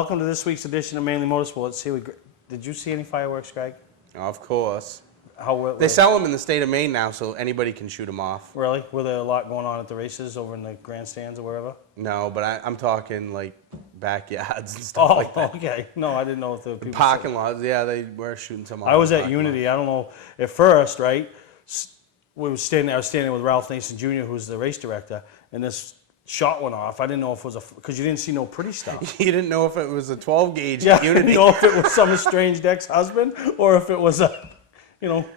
welcome to this week's edition of Mainly Motorsports. Did you see any fireworks, Greg? Of course. They sell them in the state of Maine now, so anybody can shoot them off. Really? Were there a lot going on at the races over in the grandstands or wherever? No, but I'm talking like backyards and stuff like that. Okay. No, I didn't know if there were people. Parking lots, yeah, they were shooting some off. I was at Unity. I don't know. At first, right, I was standing with Ralph Nason Jr., who's the race director, and this shot went off. I didn't know if it was because you didn't see no pretty stuff. You didn't know if it was a 12 gauge Yeah, Unity. I didn't know if it was some estranged ex-husband or if it was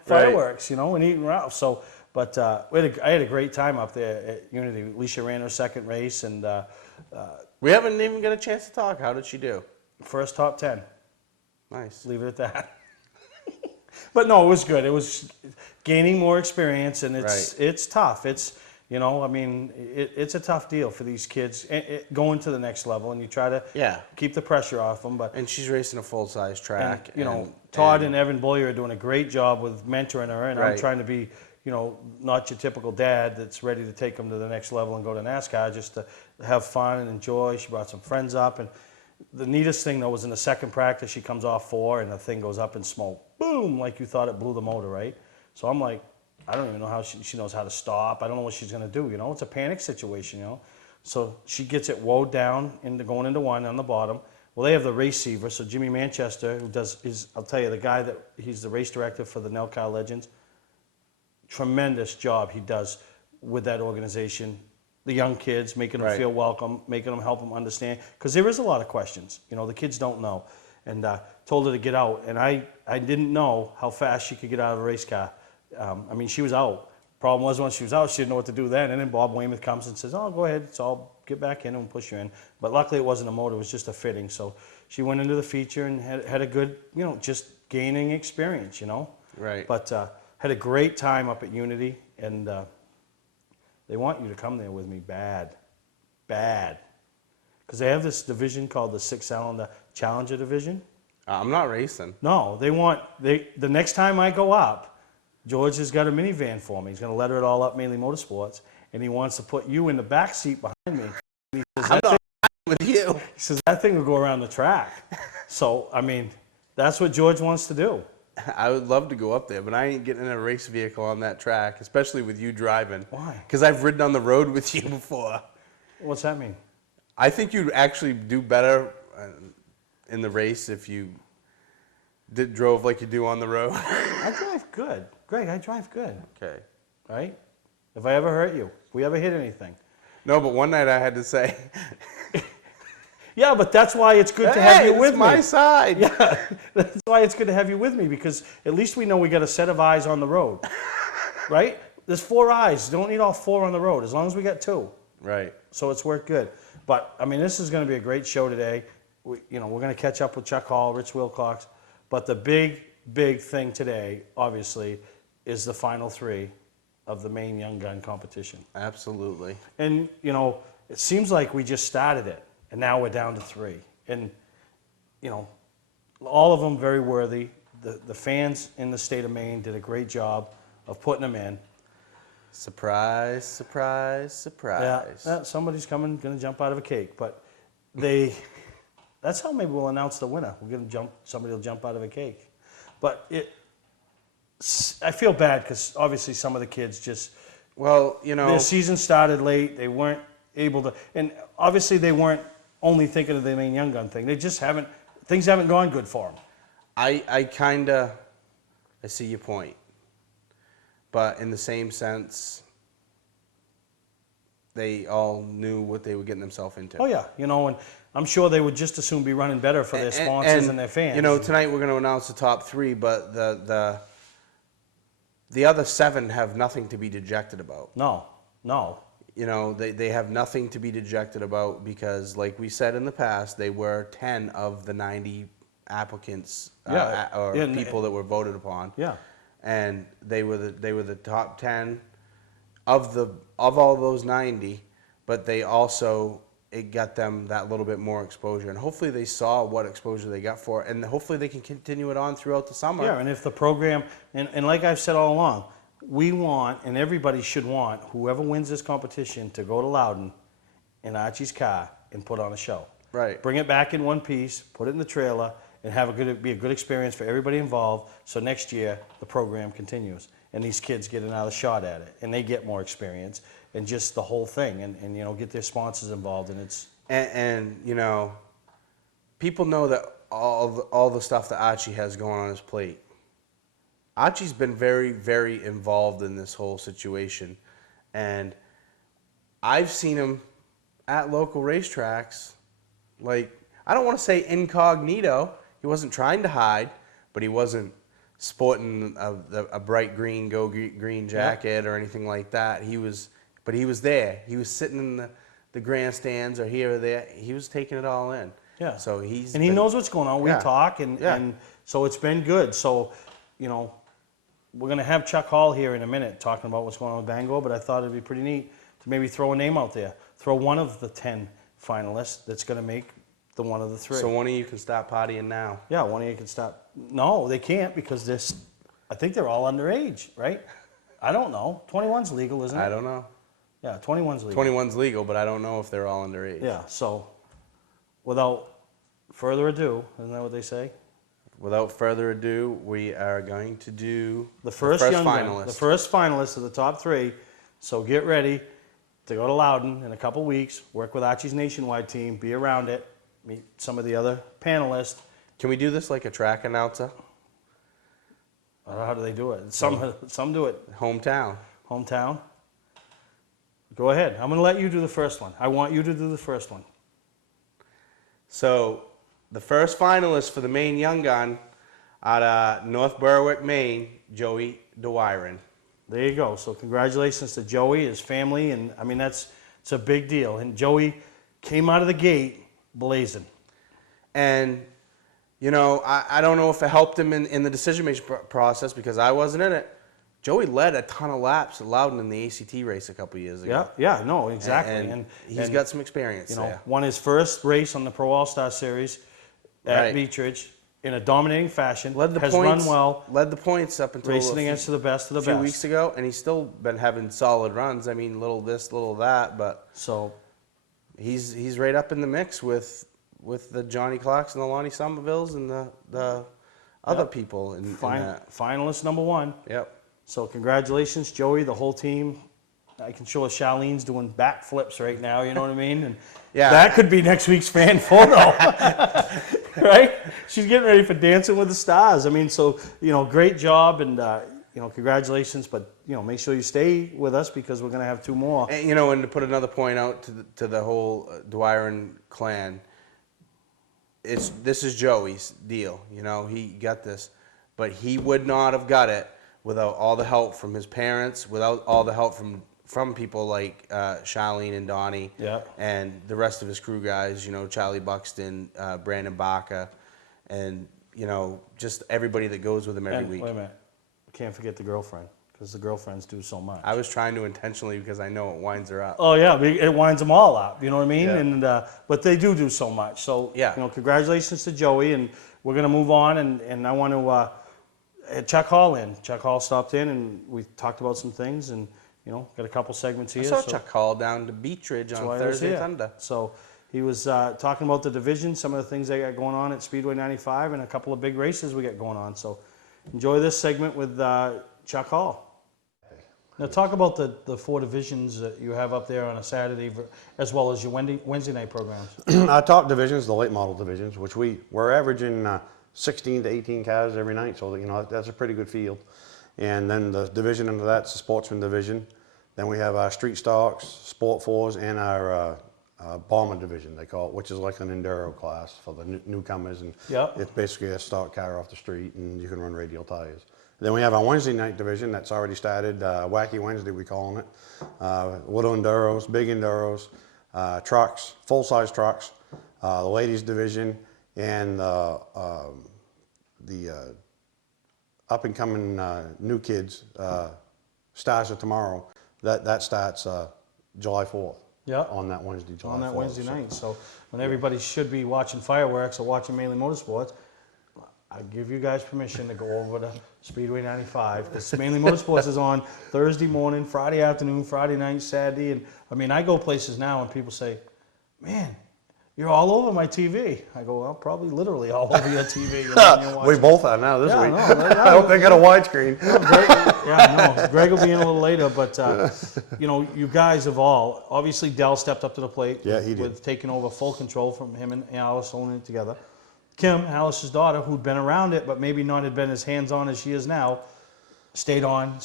fireworks, and eating Ralph. So, but I had a great time up there at Unity. Alicia ran her second race, and We haven't even got a chance to talk. How did she do? first top 10. Nice. Leave it at that. But no, it was good. It was gaining more experience, and it's tough. It's it's a tough deal for these kids going to the next level, and you try to keep the pressure off them. And she's racing a full size track. And, Todd and Evan Bullier are doing a great job with mentoring her, and I'm trying to be not your typical dad that's ready to take them to the next level and go to NASCAR, just to have fun and enjoy. She brought some friends up, and the neatest thing though was in the second practice, she comes off 4 and the thing goes up in smoke. Boom, like you thought it blew the motor, right? So I'm like, I don't even know how she knows how to stop. I don't know what she's going to do, It's a panic situation, So she gets it woed down going into 1 on the bottom. Well, they have the receiver, so Jimmy Manchester, who I'll tell you, the guy he's the race director for the NELCAR Legends. Tremendous job he does with that organization. The young kids, making them feel welcome, making them help them understand. Because there is a lot of questions. The kids don't know. And told her to get out. And I didn't know how fast she could get out of a race car. She was out. Problem was, once she was out, she didn't know what to do then. And then Bob Weymouth comes and says, "Oh, go ahead. So I'll get back in and push you in." But luckily, it wasn't a motor. It was just a fitting. So she went into the feature and had a good, just gaining experience, Right. But had a great time up at Unity. And they want you to come there with me bad. Because they have this division called the 6-cylinder Challenger division. I'm not racing. No, the next time I go up, George has got a minivan for me. He's going to letter it all up, Mainly Motorsports, and he wants to put you in the back seat behind me. And he says, I'm not with you. He says, that thing will go around the track. So, that's what George wants to do. I would love to go up there, but I ain't getting in a race vehicle on that track, especially with you driving. Why? Because I've ridden on the road with you before. What's that mean? I think you'd actually do better in the race if you drove like you do on the road. I drive good. Greg, I drive good. Okay. Right? If I ever hurt you, if we ever hit anything. No, but one night I had to say... Yeah, but that's why it's good to have you with me. my side. Yeah, that's why it's good to have you with me, because at least we know we got a set of eyes on the road, right? There's 4 eyes. Don't need all 4 on the road, as long as we got 2. Right. So it's worked good. But, this is going to be a great show today. We're going to catch up with Chuck Hall, Rich Wilcox. But the big thing today, obviously, is the final 3 of the Maine Young Gun competition. Absolutely. And, it seems like we just started it. And now we're down to 3. And, all of them very worthy. The fans in the state of Maine did a great job of putting them in. Surprise, surprise, surprise. Yeah, somebody's going to jump out of a cake. But that's how maybe we'll announce the winner. Somebody will jump out of a cake. But I feel bad because obviously some of the kids just, their season started late. They weren't able to, and obviously they weren't only thinking of the Maine Young Gun thing. Things haven't gone good for them. I see your point. But in the same sense, they all knew what they were getting themselves into. Oh yeah, and I'm sure they would just as soon be running better for their sponsors and their fans. Tonight we're going to announce the top 3, but the other 7 have nothing to be dejected about. No. They have nothing to be dejected about because, like we said in the past, they were 10 of the 90 applicants people that were voted upon. Yeah. And they were the top 10 of all those 90, but it got them that little bit more exposure, and hopefully they saw what exposure they got for it, and hopefully they can continue it on throughout the summer. Yeah, and if the program, and like I've said all along, we want, and everybody should want, whoever wins this competition to go to Loudon in Archie's car and put on a show. Right. Bring it back in one piece, put it in the trailer, and be a good experience for everybody involved. So next year the program continues, and these kids get another shot at it, and they get more experience, and just the whole thing, and you know, get their sponsors involved, and it's. And you know, people know that all the stuff that Archie has going on his plate. Archie's been very, very involved in this whole situation, and I've seen him at local racetracks. Like, I don't want to say incognito. He wasn't trying to hide, but he wasn't sporting a bright green green jacket or anything like that. But he was there. He was sitting in the grandstands or here or there. He was taking it all in. Yeah. So he knows what's going on. We talk, and so it's been good. So, you know, we're going to have Chuck Hall here in a minute talking about what's going on with Bangor, but I thought it'd be pretty neat to maybe throw a name out there. Throw one of the 10 finalists that's going to make the one of the 3. So one of you can stop partying now. Yeah, one of you can stop. No, they can't because I think they're all underage, right? I don't know. 21's legal, isn't it? I don't know. Yeah, 21's legal. 21's legal, but I don't know if they're all underage. Yeah, so without further ado, isn't that what they say? Without further ado, we are going to do the first finalist. The first finalist of the top 3. So get ready to go to Loudon in a couple weeks, work with Archie's Nationwide team, be around it, meet some of the other panelists. Can we do this like a track announcer? I don't know, how do they do it? Some do it. Hometown. Go ahead. I'm going to let you do the first one. I want you to do the first one. So the first finalist for the Maine Young Gun out of North Berwick, Maine, Joey DeWyron. There you go. So congratulations to Joey, his family, and I mean it's a big deal. And Joey came out of the gate blazing. And you know, I don't know if it helped him in the decision-making process because I wasn't in it. Joey led a ton of laps at Loudon in the ACT race a couple years ago. Yeah, no, exactly. And he's got some experience there. Won his first race on the Pro All-Star Series at Beechridge in a dominating fashion. Led the has points, run well. Led the points up until racing against the best of the a few best. weeks ago, and he's still been having solid runs. I mean, little this, little that, but so he's right up in the mix with the Johnny Clarks and the Lonnie Somervilles and the other people in that. Finalist number 1. Yep. So congratulations, Joey, the whole team. I can show us Charlene's doing backflips right now, you know what I mean? And yeah. That could be next week's fan photo, right? She's getting ready for Dancing with the Stars. I mean, so, you know, great job, and, you know, congratulations, but, you know, make sure you stay with us because we're going to have 2 more. And, you know, and to put another point out to the whole DeWyron clan, this is Joey's deal, you know, he got this, but he would not have got it without all the help from his parents, without all the help from people like Charlene and Donnie, and the rest of his crew guys, you know, Charlie Buxton, Brandon Baca, and, you know, just everybody that goes with him every week. Wait a minute, can't forget the girlfriend, because the girlfriends do so much. I was trying to intentionally because I know it winds her up. Oh yeah, it winds them all up, you know what I mean? Yeah. And but they do so much. So, yeah. You know, congratulations to Joey, and we're going to move on, and I want to Chuck Hall in. Chuck Hall stopped in, and we talked about some things, and, you know, got a couple segments here. I saw Chuck Hall down to Beechridge on Thursday Thunder. So he was talking about the division, some of the things they got going on at Speedway 95, and a couple of big races we got going on. So enjoy this segment with Chuck Hall. Now talk about the 4 divisions that you have up there on a Saturday, as well as your Wednesday night programs. Our top divisions, the late model divisions, which we're averaging 16 to 18 cars every night, so you know that's a pretty good field. And then the division under that's the sportsman division. Then we have our street stocks, sport 4s, and our bomber division, they call it, which is like an enduro class for the newcomers. And it's basically a stock car off the street, and you can run radial tires. Then we have our Wednesday night division that's already started, Wacky Wednesday we calling it. Little enduros, big enduros, trucks, full-size trucks, the ladies division, and the up-and-coming new kids, Stars of Tomorrow. That starts July 4th. On that Wednesday, July 4th. On that Wednesday night. So when everybody should be watching fireworks or watching Mainly Motorsports, I give you guys permission to go over to Speedway 95, because Mainly Motorsports is on Thursday morning, Friday afternoon, Friday night, Saturday, and I mean, I go places now and people say, man, you're all over my TV. I go, well, probably literally all over your TV. You know, when you're We watching. both are now this Yeah, week. no, I hope they got a widescreen. Yeah, no, Greg will be in a little later, but you know, you guys have all, obviously Dell stepped up to the plate. Yeah, he did. With taking over full control from him and Alice owning it together. Kim, Alice's daughter, who'd been around it, but maybe not had been as hands-on as she is now, stayed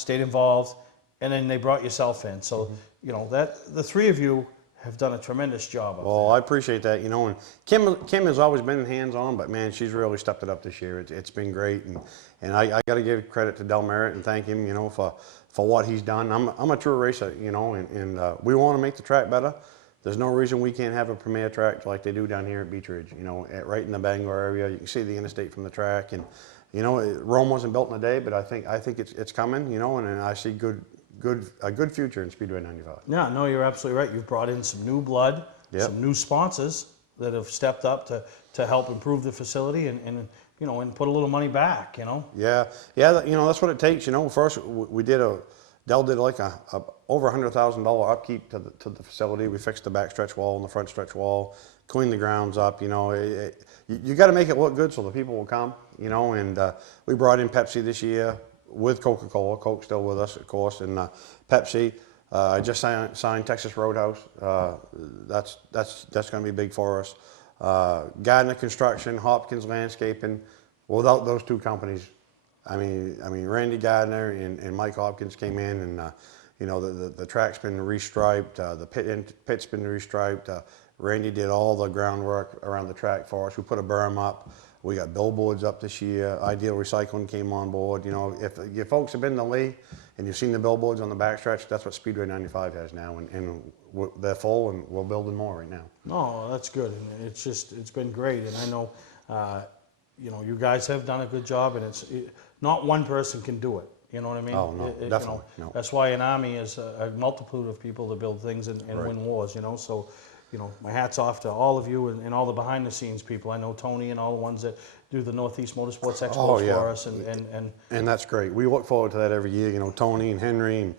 involved, and then they brought yourself in. So, you know, that the three of you have done a tremendous job of Well, I appreciate that, you know, and Kim has always been hands-on, but man, she's really stepped it up this year. It's been great, and I got to give credit to Del Merritt and thank him, you know, for what he's done. I'm a true racer, you know, and we want to make the track better. There's no reason we can't have a premier track like they do down here at Beech Ridge, you know, right in the Bangor area. You can see the interstate from the track, and you know, Rome wasn't built in a day, but I think it's coming, you know, and I see a good future in Speedway 95. Yeah, no, you're absolutely right. You've brought in some new blood, some new sponsors that have stepped up to help improve the facility and you know, and put a little money back, you know. Yeah, you know, that's what it takes, you know. First, Dell did like a over $100,000 upkeep to the facility. We fixed the back stretch wall and the front stretch wall, cleaned the grounds up, you know. You got to make it look good so the people will come, you know, and we brought in Pepsi this year with Coca-Cola. Coke's still with us, of course, and Pepsi. I just signed Texas Roadhouse. That's going to be big for us. Gardner Construction, Hopkins Landscaping. Without those two companies, I mean, Randy Gardner and Mike Hopkins came in, and you know, the track's been restriped, the pit's been restriped. Randy did all the groundwork around the track for us. We put a berm up. We got billboards up this year. Ideal Recycling came on board. You know, if you folks have been to Lee and you've seen the billboards on the backstretch, that's what Speedway 95 has now, and they're full, and we're building more right now. Oh, that's good, and it's been great, and I know, you know, you guys have done a good job, and not one person can do it. You know what I mean? Oh, no, definitely. You know, No. That's why an army is a multitude of people to build things and win wars, you know? So, you know, my hat's off to all of you and all the behind-the-scenes people. I know Tony and all the ones that do the Northeast Motorsports Expos for us. And that's great. We look forward to that every year. You know, Tony and Henry and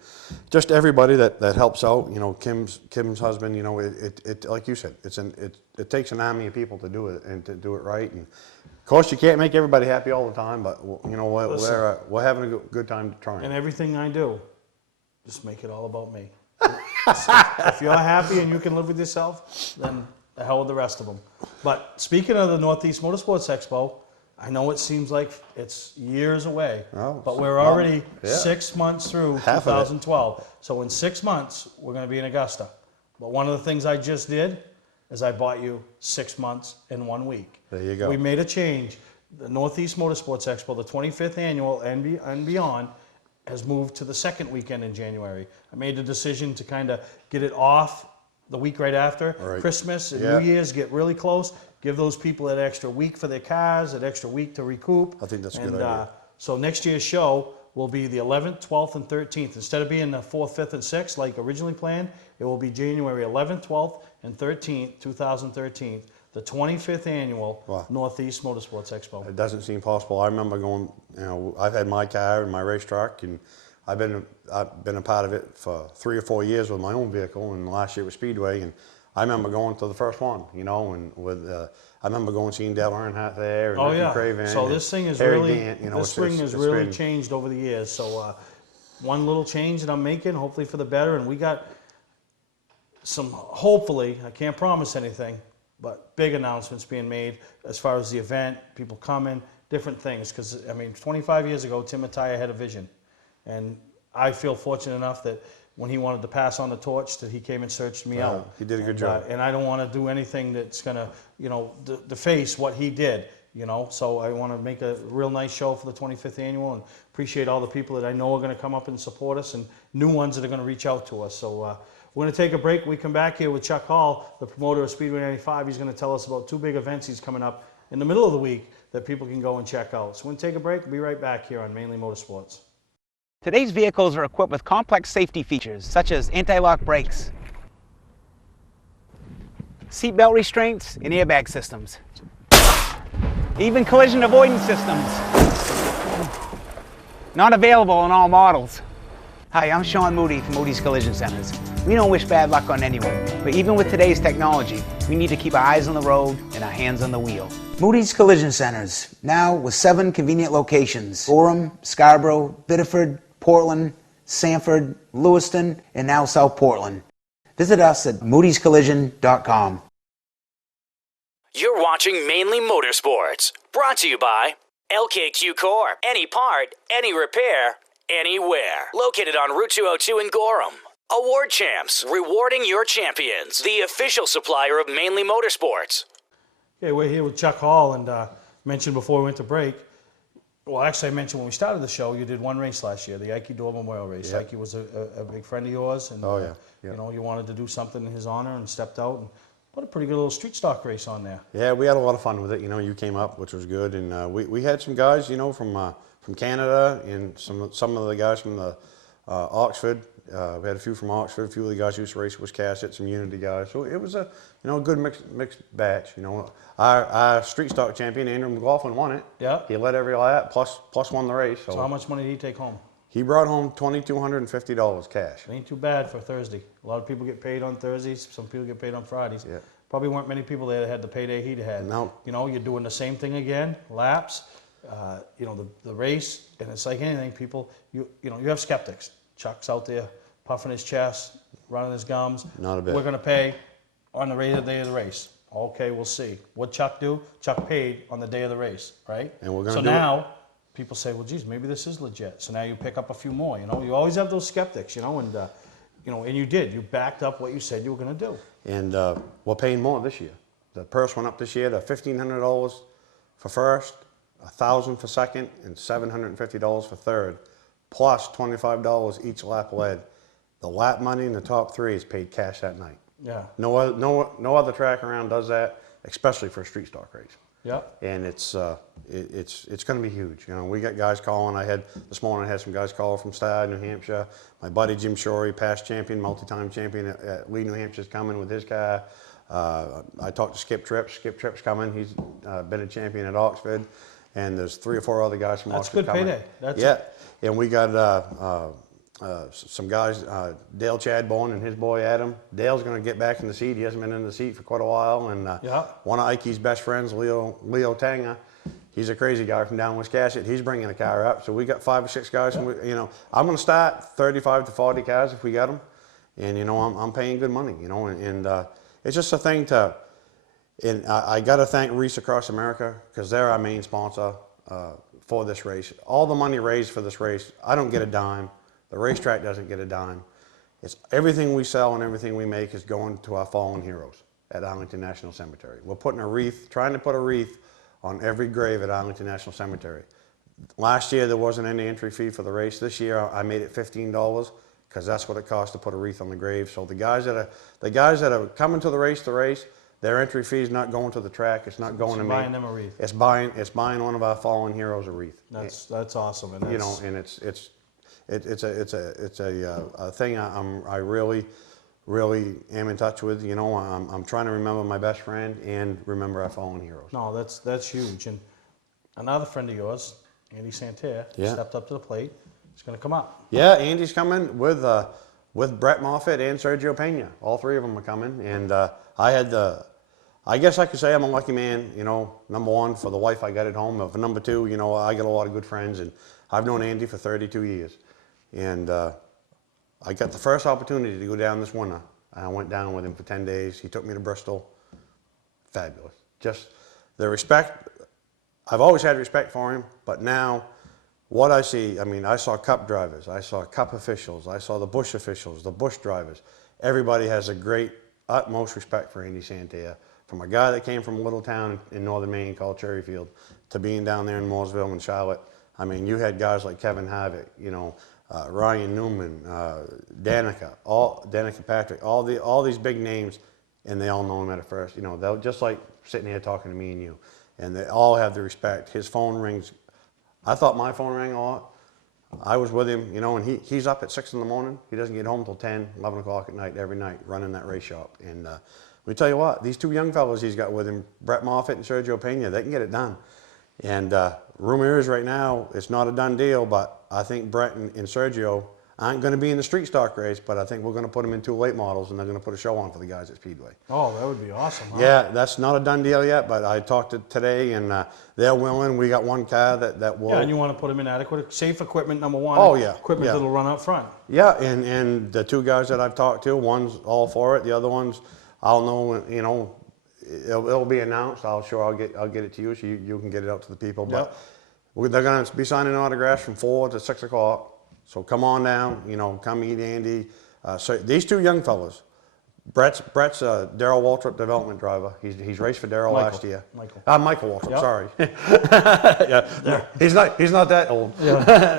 just everybody that helps out. You know, Kim's husband. You know, it like you said, it takes an army of people to do it and to do it right. And of course, you can't make everybody happy all the time, but you know, we're having a good time trying. And everything I do, just make it all about me. If you're happy and you can live with yourself, then the hell with the rest of them. But speaking of the Northeast Motorsports Expo, I know it seems like it's years away, but we're already 6 months through Half of it. 2012. So in 6 months, we're going to be in Augusta. But one of the things I just did is I bought you 6 months in 1 week. There you go. We made a change. The Northeast Motorsports Expo, the 25th annual and beyond, has moved to the second weekend in January. I made the decision to kind of get it off the week right after Christmas and New Year's, get really close, give those people that extra week for their cars, that extra week to recoup. I think that's a good idea. So next year's show will be the 11th, 12th, and 13th. Instead of being the 4th, 5th, and 6th like originally planned, it will be January 11th, 12th, and 13th, 2013. The 25th annual Northeast Motorsports Expo. It doesn't seem possible. I remember going, you know, I've had my car and my race truck, and I've been a part of it for 3 or 4 years with my own vehicle, and last year was Speedway, and I remember going to the first one, you know, and I remember going seeing Dale Earnhardt there, and Ricky Craven. So this thing is Harry really, Gant, you know, this thing has really changed over the years. So one little change that I'm making, hopefully for the better, and we got some, hopefully, I can't promise anything, but big announcements being made as far as the event, people coming, different things. Because, I mean, 25 years ago, Tim Mattia had a vision. And I feel fortunate enough that when he wanted to pass on the torch, that he came and searched me out. He did a good job. And I don't want to do anything that's going to, you know, deface what he did, you know. So I want to make a real nice show for the 25th annual and appreciate all the people that I know are going to come up and support us and new ones that are going to reach out to us. So we're going to take a break. We come back here with Chuck Hall, the promoter of Speedway 95. He's going to tell us about 2 big events he's coming up in the middle of the week that people can go and check out. So we're going to take a break. We'll be right back here on Mainly Motorsports. Today's vehicles are equipped with complex safety features such as anti-lock brakes, seatbelt restraints, and airbag systems, even collision avoidance systems. Not available in all models. Hi, I'm Sean Moody from Moody's Collision Centers. We don't wish bad luck on anyone, but even with today's technology, we need to keep our eyes on the road and our hands on the wheel. Moody's Collision Centers, now with 7 convenient locations: Gorham, Scarborough, Biddeford, Portland, Sanford, Lewiston, and now South Portland. Visit us at moodyscollision.com. You're watching Mainly Motorsports, brought to you by LKQ Core. Any part, any repair, anywhere. Located on Route 202 in Gorham. Award Champs, rewarding your champions. The official supplier of Mainly Motorsports. Okay, we're here with Chuck Hall, and mentioned before we went to break. Well, actually, I mentioned when we started the show, you did one race last year, the Ike Door Memorial Race. Yep. Ike was a big friend of yours, and Oh, yeah. you know, you wanted to do something in his honor and stepped out and put a pretty good little street stock race on there. Yeah, we had a lot of fun with it. You know, you came up, which was good, and we had some guys, you know, from Canada, and some of the guys from the Oxford. We had a few from Oxford. A few of the guys who used to race with Cassett, some Unity guys. So it was a good mixed batch. You know, our street stock champion Andrew McLaughlin won it. Yeah. He led every lap, plus won the race. So how much money did he take home? He brought home $2,250 cash. It ain't too bad for Thursday. A lot of people get paid on Thursdays. Some people get paid on Fridays. Yeah. Probably weren't many people there that had the payday he had. No. You know, you're doing the same thing again, laps. You know, the race, and it's like anything. People, you have skeptics. Chuck's out there puffing his chest, running his gums. Not a bit. We're going to pay on the day of the race. Okay, we'll see. What'd Chuck do? Chuck paid on the day of the race, right? And we're gonna so do it. now people say, well, geez, maybe this is legit. So now you pick up a few more. You know, you always have those skeptics. You know, and you did. You backed up what you said you were going to do. And we're paying more this year. The purse went up this year to $1,500 for first, $1,000 for second, and $750 for third, plus $25 each lap led. The lap money in the top 3 is paid cash that night. Yeah. No other track around does that, especially for a street stock race. Yep. And it's going to be huge. You know, we got guys calling. This morning I had some guys call from Stad, New Hampshire. My buddy Jim Shorey, past champion, multi-time champion at Lee, New Hampshire's coming with his car. I talked to Skip Trips. Skip Trips coming. He's been a champion at Oxford. And there's 3 or 4 other guys from That's Oxford good coming. payday. That's yeah. And we got some guys, Dale Chadbourne and his boy Adam. Dale's going to get back in the seat. He hasn't been in the seat for quite a while. And Yeah. one of Ike's best friends, Leo Tanga, he's a crazy guy from down Wiscasset. He's bringing a car up. So we got 5 or 6 guys. Yeah. And you know, I'm going to start 35 to 40 cars if we got them. And you know, I'm paying good money. You know, and it's just a thing to. And I got to thank Reese Across America because they're our main sponsor for this race. All the money raised for this race, I don't get a dime. The racetrack doesn't get a dime. It's everything we sell and everything we make is going to our fallen heroes at Arlington National Cemetery. We're putting a wreath, trying to put a wreath on every grave at Arlington National Cemetery. Last year there wasn't any entry fee for the race. This year I made it $15 because that's what it costs to put a wreath on the grave. So the guys that are coming to the race, their entry fee is not going to the track. It's not going to me. Buying them a wreath. It's buying one of our fallen heroes a wreath. That's awesome. And You know, and it's a thing I really am in touch with. You know, I'm trying to remember my best friend and remember our fallen heroes. No, that's huge. And another friend of yours, Andy Santerre, Yeah. stepped up to the plate. He's going to come up. Yeah, Andy's coming with Brett Moffitt and Sergio Pena. All 3 of them are coming, and I guess I could say I'm a lucky man. You know, number 1 for the wife I got at home. For number 2, you know, I got a lot of good friends, and I've known Andy for 32 years. And I got the first opportunity to go down this winter. I went down with him for 10 days. He took me to Bristol. Fabulous. Just the respect. I've always had respect for him, but now what I see, I mean, I saw Cup drivers, I saw Cup officials, I saw the Bush officials, the Bush drivers. Everybody has a great, utmost respect for Andy Santerre. From a guy that came from a little town in northern Maine called Cherryfield to being down there in Mooresville and Charlotte. I mean, you had guys like Kevin Harvick, you know, Ryan Newman, Danica Patrick, all these big names, and they all know him at first. You know, they're just like sitting here talking to me and you, and they all have the respect. His phone rings. I thought my phone rang a lot. I was with him, you know, and he's up at 6 in the morning. He doesn't get home till 10, 11 o'clock at night every night running that race shop. And let me tell you what, these 2 young fellows he's got with him, Brett Moffitt and Sergio Pena, they can get it done. And rumor is right now, it's not a done deal, but I think Brett and Sergio, aren't going to be in the street stock race, but I think we're going to put them in 2 late models, and they're going to put a show on for the guys at Speedway. Oh, that would be awesome, huh? Yeah, that's not a done deal yet, but I talked to today, and they're willing. We got 1 car that will. Yeah, and you want to put them in adequate, safe equipment, number one. Oh, yeah, Equipment yeah. that'll run up front. Yeah, and the 2 guys that I've talked to, one's all for it. The other one's, I'll know, you know, it'll be announced. I'll get it to you so you can get it out to the people. But they're going to be signing autographs from 4 to 6 o'clock. So come on down, you know, come meet Andy. So these 2 young fellas, Brett's Darrell Waltrip development driver. He's raced for Darrell last year. Michael Waltrip, sorry. Yeah, he's not that old. Yeah.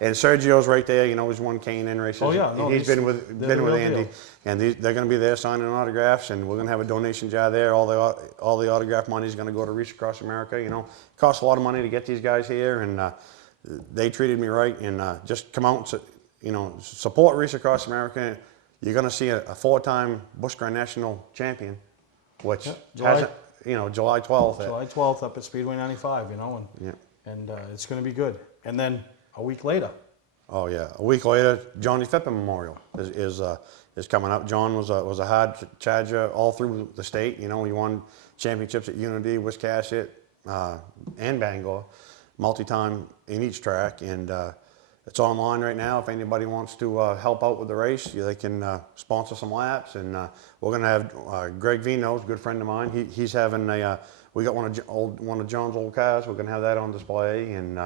and Sergio's right there. You know, he's won K&N races. Oh yeah, no, he's been with Andy, deal. and they're going to be there signing autographs, and we're going to have a donation jar there. All the autograph money is going to go to Race Across America. You know, it costs a lot of money to get these guys here, and they treated me right. And just come out and you know, support Race Across America. You're going to see a 4-time Busch Grand National champion, which hasn't, you know, July 12th. July 12th up at Speedway 95, you know, and it's going to be good. And then a week later. Oh yeah, a week later, Johnny Phippen Memorial is coming up. John was a hard charger all through the state. You know, he won championships at Unity, Wiscasset, and Bangor, multi-time in each track, and it's online right now. If anybody wants to help out with the race, they can sponsor some laps. And we're going to have Greg Vino's a good friend of mine. He's having we got one of John's old cars. We're going to have that on display. And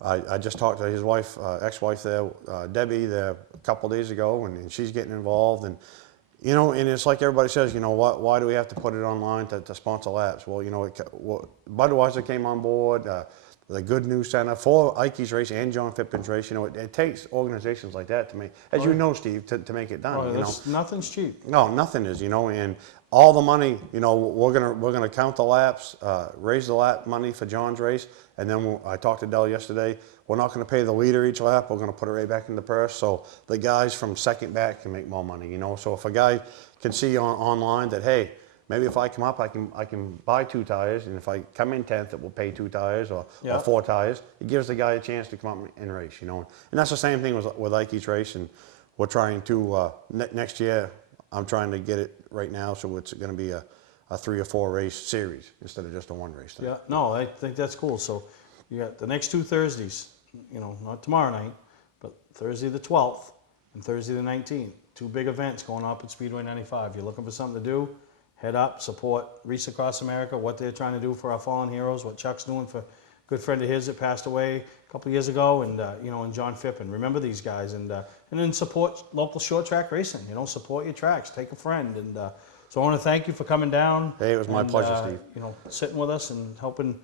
I just talked to his wife, ex-wife there, Debbie, there a couple of days ago, and she's getting involved. And you know, and it's like everybody says, you know, why do we have to put it online to sponsor laps? Well, you know, Budweiser came on board. The Good News Center for Ike's race and John Phippen's race. You know, it takes organizations like that to make, as you know, Steve, to make it done. You know, nothing's cheap. No, nothing is. You know, and all the money. You know, we're gonna count the laps, raise the lap money for John's race, and then I talked to Dell yesterday. We're not going to pay the leader each lap. We're going to put it right back in the purse, so the guys from second back can make more money. You know, so if a guy can see online that, hey, maybe if I come up, I can buy 2 tires, and if I come in 10th, it will pay 2 tires or 4 tires. It gives the guy a chance to come up and race, you know. And that's the same thing with Ike's race, and we're trying to next year. I'm trying to get it right now, so it's going to be a 3 or 4 race series instead of just a 1 race thing. Yeah, no, I think that's cool. So you got the next 2 Thursdays, you know, not tomorrow night, but Thursday the 12th and Thursday the 19th. 2 big events going up at Speedway 95. You're looking for something to do, head up, support Race Across America, what they're trying to do for our fallen heroes, what Chuck's doing for a good friend of his that passed away a couple of years ago, and you know, and John Phippen. Remember these guys, and then support local short track racing. You know, support your tracks, take a friend, and so I want to thank you for coming down. Hey, it was my pleasure, Steve. You know, sitting with us and helping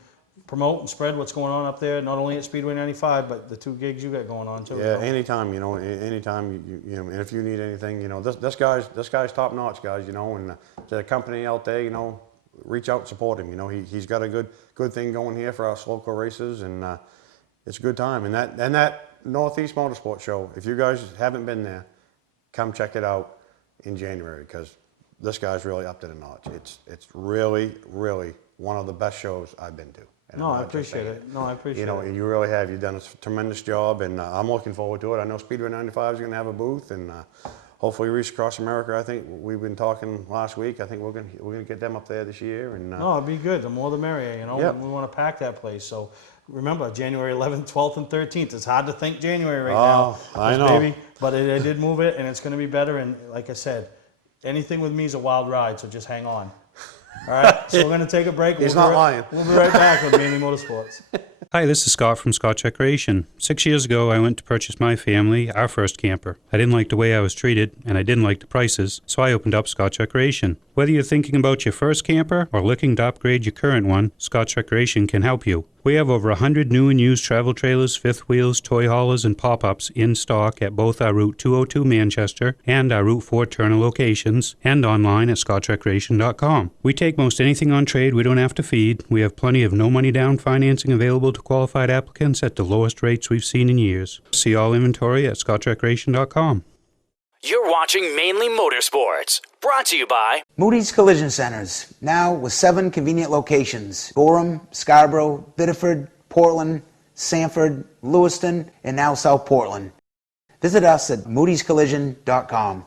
promote and spread what's going on up there, not only at Speedway 95, but the 2 gigs you got going on too. Yeah, you know? Anytime, you know, anytime you know, and if you need anything, you know, this guy's top notch, guys, you know, and the company out there, you know, reach out and support him. You know, he's got a good thing going here for us local races, and it's a good time. And that Northeast Motorsports show, if you guys haven't been there, come check it out in January, because this guy's really up to the notch. It's really one of the best shows I've been to. And no, I appreciate it. No, I appreciate it. You know, you really have. You've done a tremendous job, and I'm looking forward to it. I know Speedway 95 is going to have a booth, and hopefully Race Across America. I think we've been talking last week. I think we're going to get them up there this year. And no, it'd be good. The more the merrier. You know, we want to pack that place. So remember, January 11th, 12th, and 13th. It's hard to think January right now. I know. Baby, but I did move it, and it's going to be better. And like I said, anything with me is a wild ride. So just hang on. All right, so we're going to take a break. He's not lying. We'll be right back with Mainely Motorsports. Hi, this is Scott from Scott Recreation. 6 years ago, I went to purchase my family our first camper. I didn't like the way I was treated, and I didn't like the prices, so I opened up Scott Recreation. Whether you're thinking about your first camper or looking to upgrade your current one, Scott Recreation can help you. We have over 100 new and used travel trailers, fifth wheels, toy haulers, and pop-ups in stock at both our Route 202 Manchester and our Route 4 Turner locations, and online at scotchrecreation.com. We take most anything on trade we don't have to feed. We have plenty of no-money down financing available to qualified applicants at the lowest rates we've seen in years. See all inventory at scotchrecreation.com. You're watching Mainly Motorsports, brought to you by Moody's Collision Centers, now with 7 convenient locations: Gorham, Scarborough, Biddeford, Portland, Sanford, Lewiston, and now South Portland. Visit us at moodiescollision.com.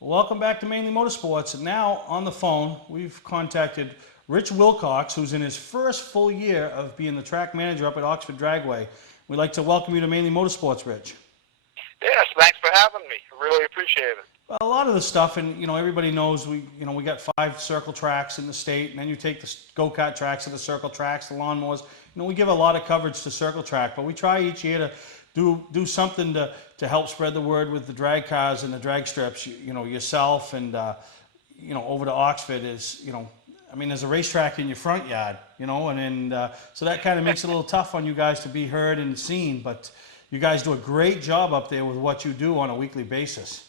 Welcome back to Mainly Motorsports. And now on the phone, we've contacted Rich Wilcox, who's in his first full year of being the track manager up at Oxford Dragway. We'd like to welcome you to Mainly Motorsports, Rich. Yes, thanks for having me. I really appreciate it. Well, a lot of the stuff, and everybody knows we got 5 circle tracks in the state, and then you take the go-kart tracks to the circle tracks, the lawnmowers. We give a lot of coverage to circle track, but we try each year to do something to help spread the word with the drag cars and the drag strips. Yourself and over to Oxford is there's a racetrack in your front yard, so that kind of makes it a little tough on you guys to be heard and seen. But you guys do a great job up there with what you do on a weekly basis.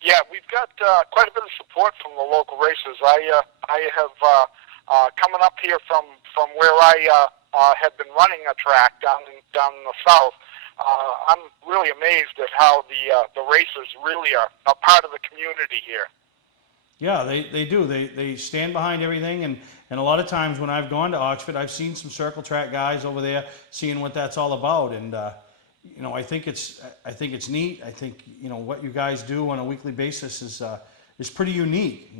Yeah, we've got quite a bit of support from the local races. I have coming up here from where I had been running a track down in the south. I'm really amazed at how the racers really are a part of the community here. Yeah, they do. They stand behind everything, and a lot of times when I've gone to Oxford, I've seen some circle track guys over there seeing what that's all about, and I think it's neat. I think what you guys do on a weekly basis is pretty unique.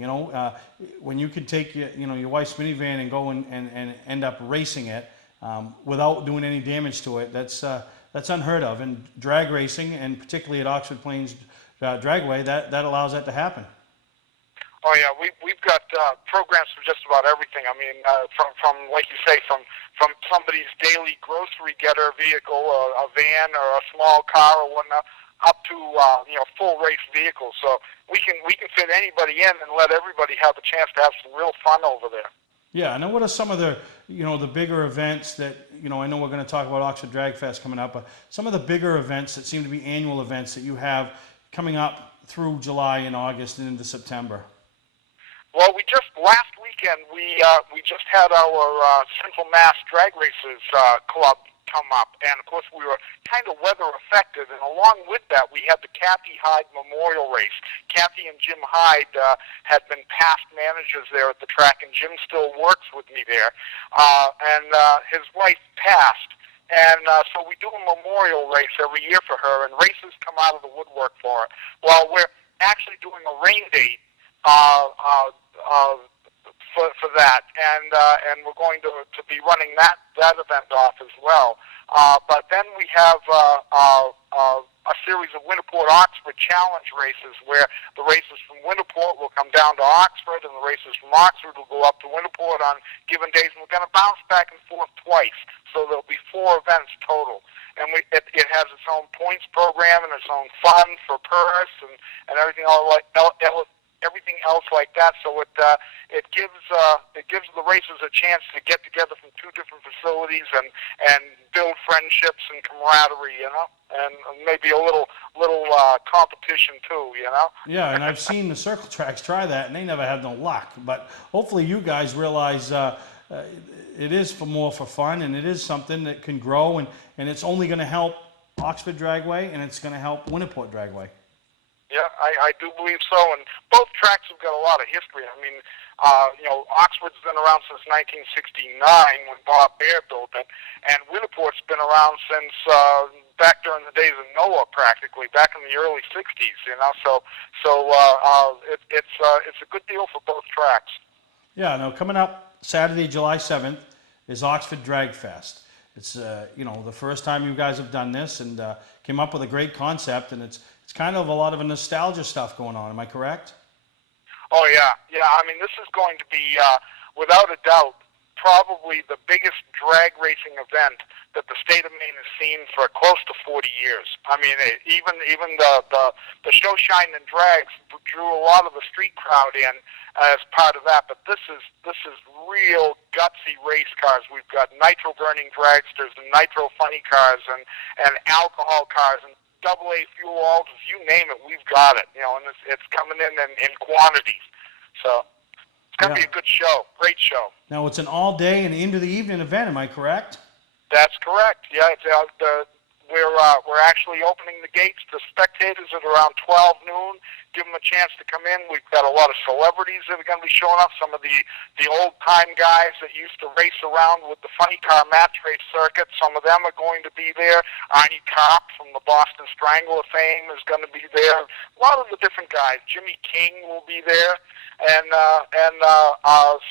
When you can take your wife's minivan and go and end up racing it without doing any damage to it, that's unheard of. And drag racing, and particularly at Oxford Plains Dragway, that allows that to happen. Oh yeah, we've got programs for just about everything. I mean, from like you say, from somebody's daily grocery getter vehicle, a van or a small car or whatnot, up to full race vehicles. So we can fit anybody in and let everybody have a chance to have some real fun over there. Yeah, and then what are some of the the bigger events that I know we're going to talk about Oxford Drag Fest coming up, but some of the bigger events that seem to be annual events that you have coming up through July and August and into September? Well, last weekend we just had our Central Mass Drag Racers Club come up, and of course we were kind of weather affected, and along with that we had the Kathy Hyde Memorial Race. Kathy and Jim Hyde had been past managers there at the track, and Jim still works with me there, and his wife passed. And so we do a memorial race every year for her, and races come out of the woodwork for her. Well, we're actually doing a rain date for that, and we're going to be running that event off as well. But then we have a series of Winterport-Oxford Challenge races where the races from Winterport will come down to Oxford, and the races from Oxford will go up to Winterport on given days, and we're going to bounce back and forth twice. So there'll be 4 events total. And it has its own points program and its own fun for purse and everything everything else like that. So it gives the racers a chance to get together from 2 different facilities and build friendships and camaraderie, and maybe a little competition too, Yeah, and I've seen the circle tracks try that, and they never have no luck. But hopefully you guys realize it is more for fun, and it is something that can grow, and it's only going to help Oxford Dragway, and it's going to help Winterport Dragway. Yeah, I do believe so, and both tracks have got a lot of history. I mean, Oxford's been around since 1969 when Bob Baer built it, and Winterport's been around since back during the days of Noah, practically back in the early 60s. So it's a good deal for both tracks. Yeah. Now coming up Saturday, July 7th, is Oxford Drag Fest. It's the first time you guys have done this, and came up with a great concept, and it's kind of a lot of a nostalgia stuff going on. Am I correct? Oh yeah. I mean, this is going to be without a doubt probably the biggest drag racing event that the state of Maine has seen for close to 40 years. I mean, even the show Shine and Drags drew a lot of the street crowd in as part of that. But this is real gutsy race cars. We've got nitro burning dragsters and nitro funny cars and alcohol cars and AA fuel alters, you name it, we've got it. And it's coming in quantities. So it's going to be a good show, great show. Now it's an all-day and into the evening event. Am I correct? That's correct. Yeah, we're actually opening the gates to spectators at around 12 noon. Give them a chance to come in. We've got a lot of celebrities that are going to be showing up. Some of the old-time guys that used to race around with the funny car match race circuit. Some of them are going to be there. Arnie Kopp from the Boston Strangler fame is going to be there. A lot of the different guys. Jimmy King will be there.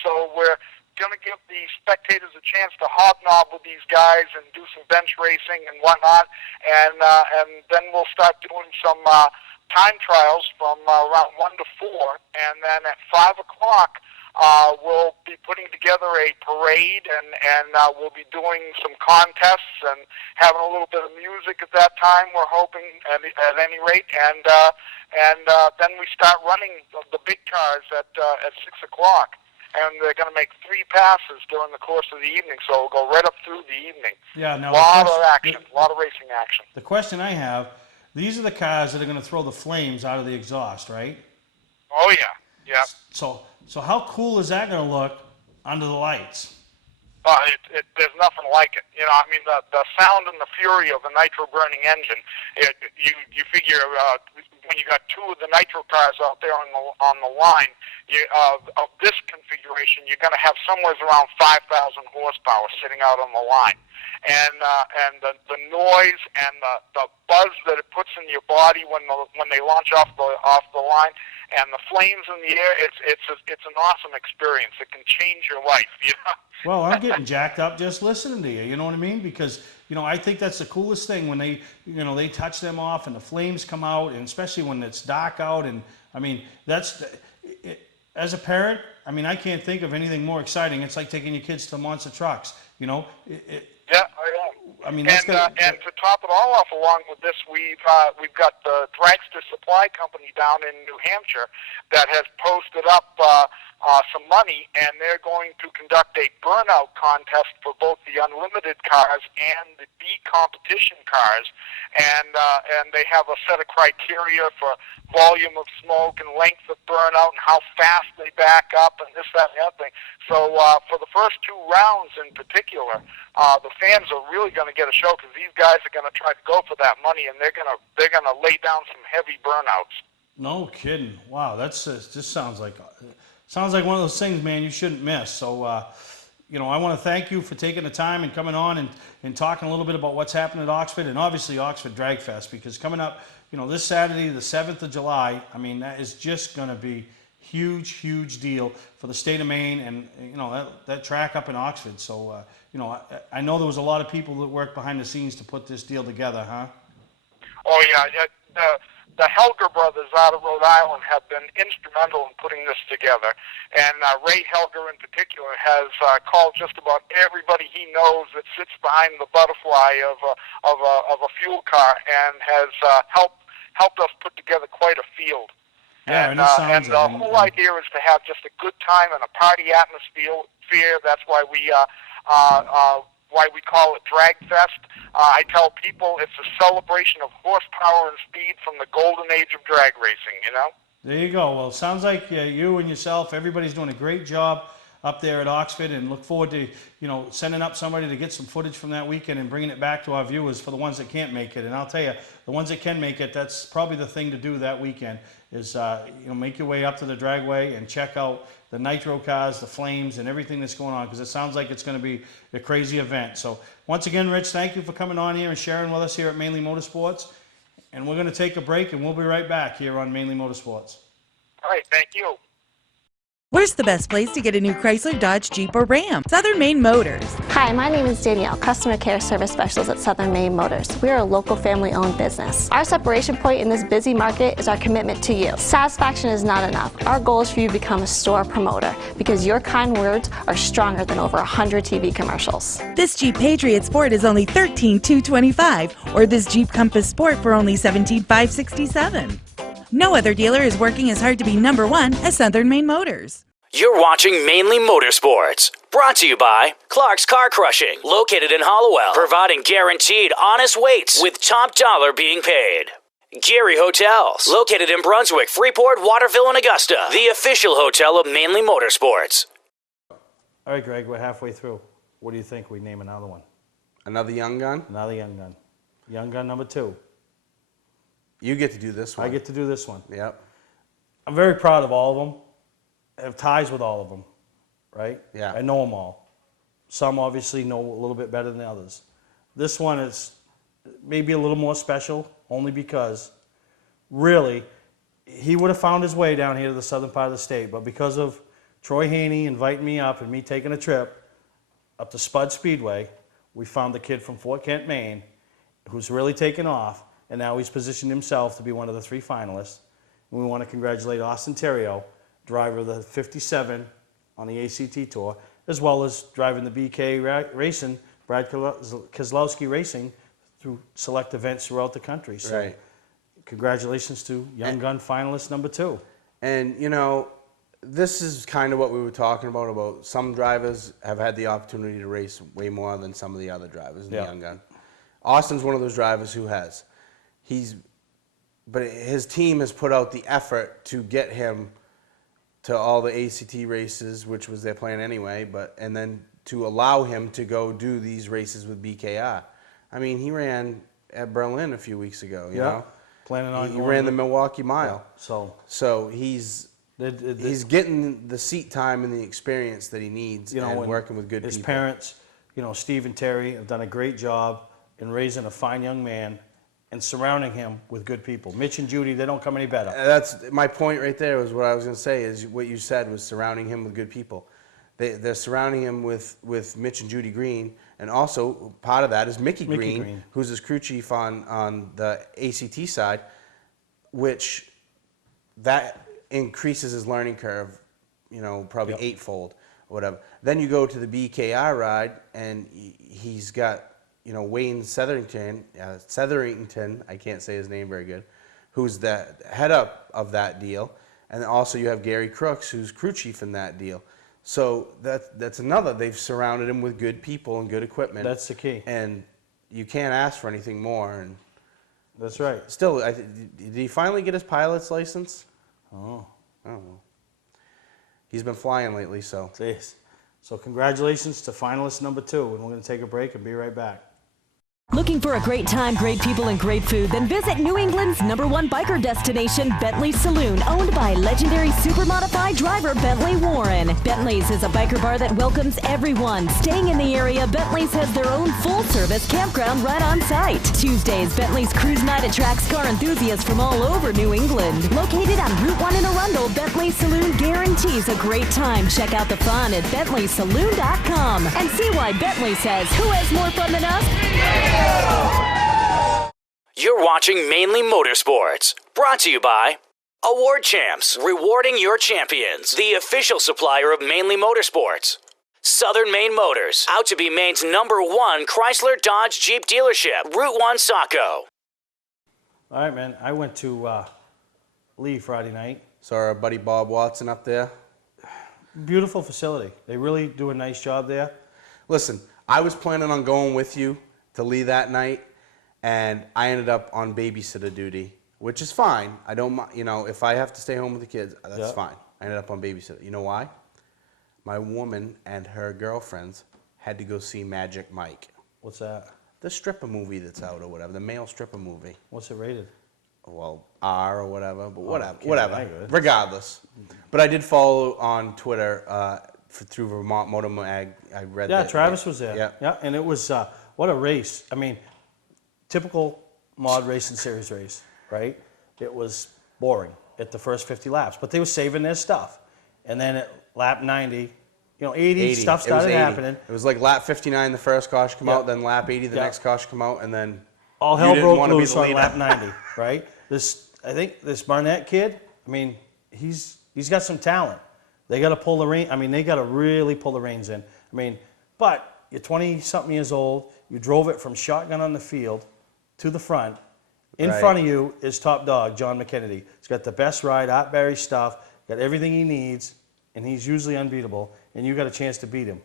So we're going to give the spectators a chance to hobnob with these guys and do some bench racing and whatnot. And then we'll start doing some time trials from around 1 to 4, and then at 5 o'clock we'll be putting together a parade, and we'll be doing some contests and having a little bit of music at that time, we're hoping, at any rate, and then we start running the big cars at 6 o'clock. And they're going to make 3 passes during the course of the evening, so we'll go right up through the evening. Yeah, now a lot of action, a lot of racing action. The question I have, these are the cars that are going to throw the flames out of the exhaust, right? Oh, yeah, yeah. So how cool is that going to look under the lights? There's nothing like it. You know, I mean, the sound and the fury of a nitro-burning engine, you figure when you got 2 of the nitro cars out there on the line, of this configuration, you're going to have somewhere around 5,000 horsepower sitting out on the line. And the noise and the buzz that it puts in your body when they launch off the line, and the flames in the air, it's an awesome experience. It can change your life. You know? Well, I'm getting jacked up just listening to you. You know what I mean? Because I think that's the coolest thing when they touch them off and the flames come out, and especially when it's dark out. And I mean, as a parent, I mean, I can't think of anything more exciting. It's like taking your kids to monster trucks. Yeah, I know. I mean, and to top it all off, along with this, we've got the Dragster Supply Company down in New Hampshire that has posted up some money, and they're going to conduct a burnout contest for both the unlimited cars and the B competition cars, and they have a set of criteria for volume of smoke and length of burnout and how fast they back up and this, that, and the other thing. So for the first 2 rounds in particular, the fans are really going to get a show, because these guys are going to try to go for that money, and they're going to lay down some heavy burnouts. No kidding. Wow, that's just sounds like one of those things, man, you shouldn't miss. So, I want to thank you for taking the time and coming on and talking a little bit about what's happening at Oxford, and obviously Oxford Drag Fest, because coming up, this Saturday, the 7th of July, I mean, that is just going to be huge deal for the state of Maine, and that track up in Oxford. So I know there was a lot of people that worked behind the scenes to put this deal together, huh? Oh yeah, the Helger brothers out of Rhode Island have been instrumental in putting this together, and Ray Helger in particular has called just about everybody he knows that sits behind the butterfly of a fuel car, and has helped us put together quite a field. Yeah, and the whole idea is to have just a good time and a party atmosphere. That's why we call it Drag Fest. I tell people it's a celebration of horsepower and speed from the golden age of drag racing. There you go. Well, it sounds like you and yourself, everybody's doing a great job up there at Oxford, and look forward to sending up somebody to get some footage from that weekend and bringing it back to our viewers for the ones that can't make it. And I'll tell you, the ones that can make it, that's probably the thing to do that weekend, is make your way up to the dragway and check out the nitro cars, the flames, and everything that's going on, because it sounds like it's going to be a crazy event. So once again, Rich, thank you for coming on here and sharing with us here at Mainely Motorsports. And we're going to take a break, and we'll be right back here on Mainely Motorsports. All right, thank you. Where's the best place to get a new Chrysler, Dodge, Jeep, or Ram? Southern Maine Motors. Hi, my name is Danielle, Customer Care Service Specialist at Southern Maine Motors. We are a local family-owned business. Our separation point in this busy market is our commitment to you. Satisfaction is not enough. Our goal is for you to become a store promoter, because your kind words are stronger than over 100 TV commercials. This Jeep Patriot Sport is only $13,225, or this Jeep Compass Sport for only $17,567. No other dealer is working as hard to be #1 as Southern Maine Motors. You're watching Mainly Motorsports, brought to you by Clark's Car Crushing, located in Hollowell, providing guaranteed honest weights with top dollar being paid. Gary Hotels, located in Brunswick, Freeport, Waterville, and Augusta, the official hotel of Mainly Motorsports. All right, Greg, we're halfway through. What do you think we name another one? Another young gun? Another young gun. Young gun number 2. You get to do this one. I get to do this one. Yep. I'm very proud of all of them. I have ties with all of them, right? Yeah. I know them all. Some obviously know a little bit better than the others. This one is maybe a little more special, only because really he would have found his way down here to the southern part of the state, but because of Troy Haney inviting me up and me taking a trip up to Spud Speedway, we found the kid from Fort Kent, Maine, who's really taken off, and now he's positioned himself to be one of the 3 finalists. And we want to congratulate Austin Terrio, driver of the 57 on the ACT Tour, as well as driving the BK Racing, Brad Keselowski Racing, through select events throughout the country. So Right. congratulations to Young Gun finalist number 2. And, you know, this is kind of what we were talking about some drivers have had the opportunity to race way more than some of the other drivers in the Young Gun. Austin's one of those drivers who has. But his team has put out the effort to get him to all the ACT races, which was their plan anyway, and then to allow him to go do these races with BKR. I mean, he ran at Berlin a few weeks ago, you know? Planning on He going ran to- the Milwaukee Mile. So he's getting the seat time and the experience that he needs, and working with good his people. parents, Steve and Terry, have done a great job in raising a fine young man and surrounding him with good people. Mitch and Judy, they don't come any better. That's my point right there. Was what I was going to say. Is what you said was surrounding him with good people. They're surrounding him with Mitch and Judy Green, and also part of that is Mickey Green, who's his crew chief on the ACT side, which that increases his learning curve, probably eightfold or whatever. Then you go to the BKR ride, and he's got Wayne Setherington, I can't say his name very good, who's the head up of that deal, and also you have Gary Crooks, who's crew chief in that deal. So that's another. They've surrounded him with good people and good equipment. That's the key. And you can't ask for anything more. And that's right. Still, did he finally get his pilot's license? Oh. I don't know. He's been flying lately, so. Jeez. So congratulations to finalist number 2, and we're going to take a break and be right back. Looking for a great time, great people, and great food? Then visit New England's #1 biker destination, Bentley's Saloon, owned by legendary super-modified driver Bentley Warren. Bentley's is a biker bar that welcomes everyone. Staying in the area, Bentley's has their own full-service campground right on site. Tuesdays, Bentley's Cruise Night attracts car enthusiasts from all over New England. Located on Route 1 in Arundel, Bentley's Saloon guarantees a great time. Check out the fun at BentleySaloon.com and see why Bentley says, who has more fun than us? You're watching Mainly Motorsports, brought to you by Award Champs, rewarding your champions, the official supplier of Mainly Motorsports. Southern Maine Motors, out to be Maine's #1 Chrysler Dodge Jeep dealership, Route 1 Saco. All right, man. I went to Lee Friday night. Saw our buddy Bob Watson up there. Beautiful facility. They really do a nice job there. Listen, I was planning on going with you to Lee that night, and I ended up on babysitter duty, which is fine. I don't mind, if I have to stay home with the kids, that's fine. I ended up on babysitter. You know why? My woman and her girlfriends had to go see Magic Mike. What's that? The stripper movie that's out or whatever, the male stripper movie. What's it rated? Well, R or whatever, but whatever. Good. Regardless. But I did follow on Twitter through Vermont Motor Mag. I read that. Yeah, Travis was there. Yeah, and it was, what a race. I mean, typical mod racing series race, right? It was boring at the first 50 laps, but they were saving their stuff. And then at lap 90, 80 stuff started happening. It was like lap 59, the first caution come out, then lap 80, the next caution come out, and then all hell broke loose on lap 90, right? I think this Barnett kid, I mean, he's got some talent. They got to pull the rein. I mean, they got to really pull the reins in. I mean, but you're 20-something years old. You drove it from shotgun on the field to the front. In front of you is top dog, John McKennedy. He's got the best ride, Art Barry stuff, got everything he needs, and he's usually unbeatable, and you got a chance to beat him.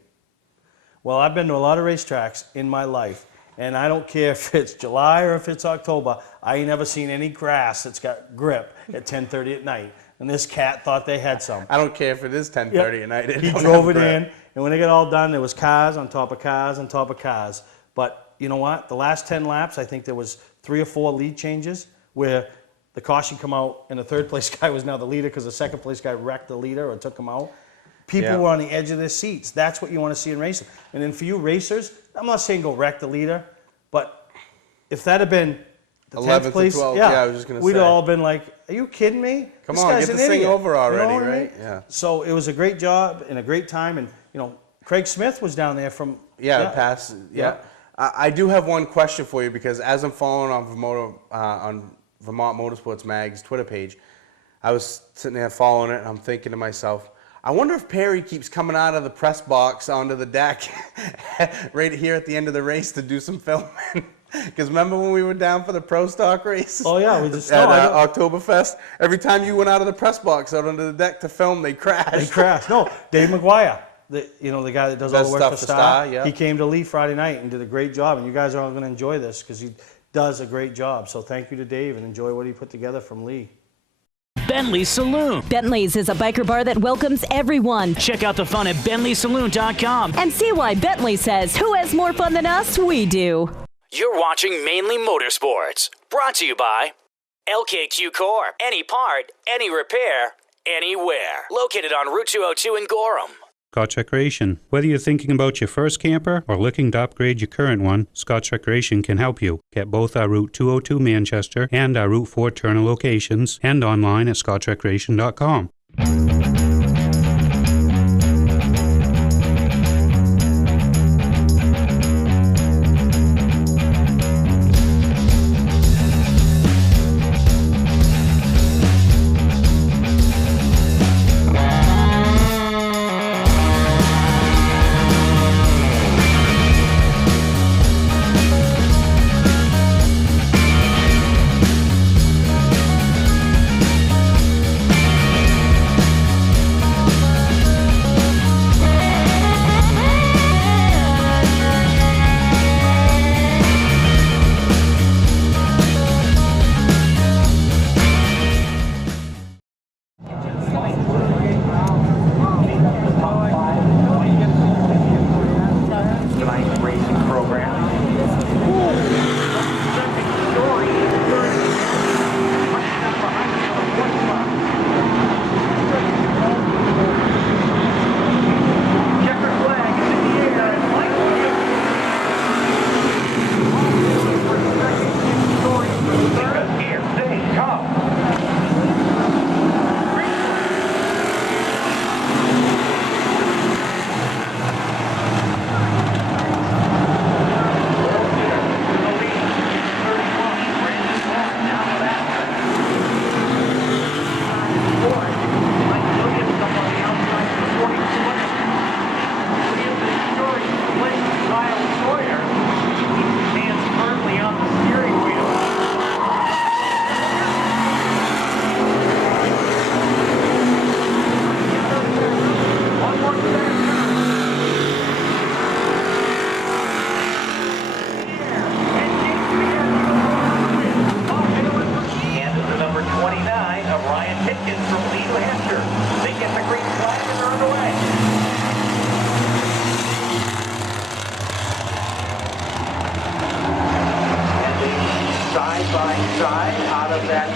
Well, I've been to a lot of racetracks in my life, and I don't care if it's July or if it's October, I ain't never seen any grass that's got grip at 10:30 at night. And this cat thought they had some. I don't care if it is 10:30 at night. He drove it in, and when they got all done, there was cars on top of cars on top of cars. But, you know what? The last 10 laps, I think there was 3 or 4 lead changes where the caution come out and the third place guy was now the leader because the second place guy wrecked the leader or took him out. People were on the edge of their seats. That's what you want to see in racing. And then for you racers, I'm not saying go wreck the leader, but if that had been the 10th place, 12th, I was just going to we'd say. all been like, are you kidding me? Come This on, guy's get an this thing idiot. over already, You know what I mean? right? Yeah. So it was a great job and a great time. And, Craig Smith was down there from... Pass. Yeah. I do have one question for you because as I'm following on Vermont Motorsports Mag's Twitter page, I was sitting there following it and I'm thinking to myself, I wonder if Perry keeps coming out of the press box onto the deck right here at the end of the race to do some filming. Because remember when we were down for the Pro Stock race? Oh, yeah. We just... At Oktoberfest? Every time you went out of the press box out onto the deck to film, they crashed. They crashed. No, Dave McGuire, the guy that does all the work for Star, yeah. he came to Lee Friday night and did a great job. And you guys are all going to enjoy this because he does a great job. So thank you to Dave and enjoy what he put together from Lee. Bentley Saloon. Bentley's is a biker bar that welcomes everyone. Check out the fun at BentleySaloon.com. And see why Bentley says, who has more fun than us? We do. You're watching Mainly Motorsports. Brought to you by LKQ Core. Any part, any repair, anywhere. Located on Route 202 in Gorham. Scotch Recreation. Whether you're thinking about your first camper or looking to upgrade your current one, Scotch Recreation can help you. Get both our Route 202 Manchester and our Route 4 Turner locations and online at scotchrecreation.com.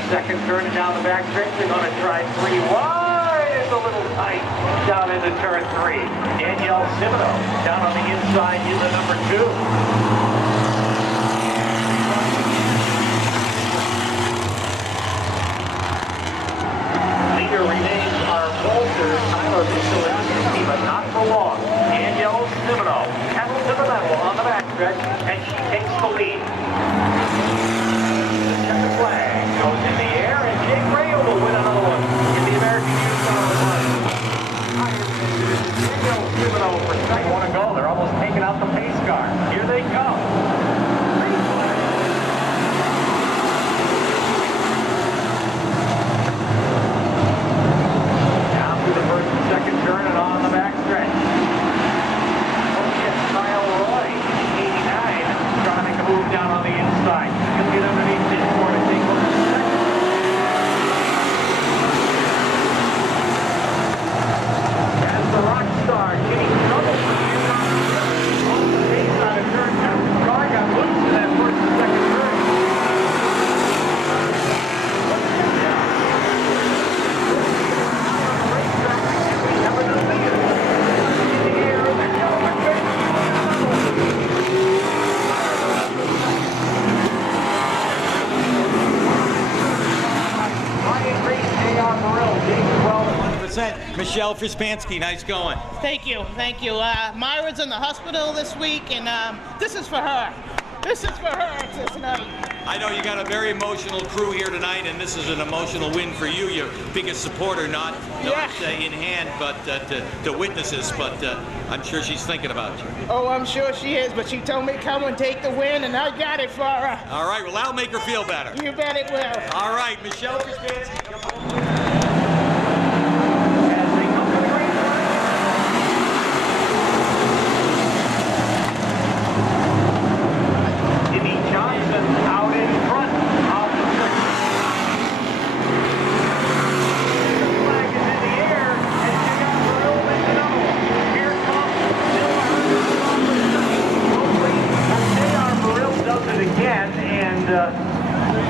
Second turn and down the back stretch. They're going to try 3 wide. It's a little tight down into turn 3. Danielle Simino down on the inside is the number 2. Leader remains our bolster, Tyler Mitchell in the 60, but not for long. Danielle Simino, pedal to the metal on the backstretch, and she takes the lead. The flag goes in the air, and Jake Rayo will win another one in the American Youth Summer Run. Danielle Simino for second. Want to go? They're almost taking out the pace car. Here they come. 100%. Michelle Fispansky, nice going. Thank you. Myra's in the hospital this week, and this is for her. This is for her tonight. I know you got a very emotional crew here tonight, and this is an emotional win for you. Your biggest supporter, not in hand, but to witness this. But I'm sure she's thinking about you. Oh, I'm sure she is, but she told me come and take the win, and I got it for her. All right, well, that'll make her feel better. You bet it will. All right, Michelle Fispansky, come on.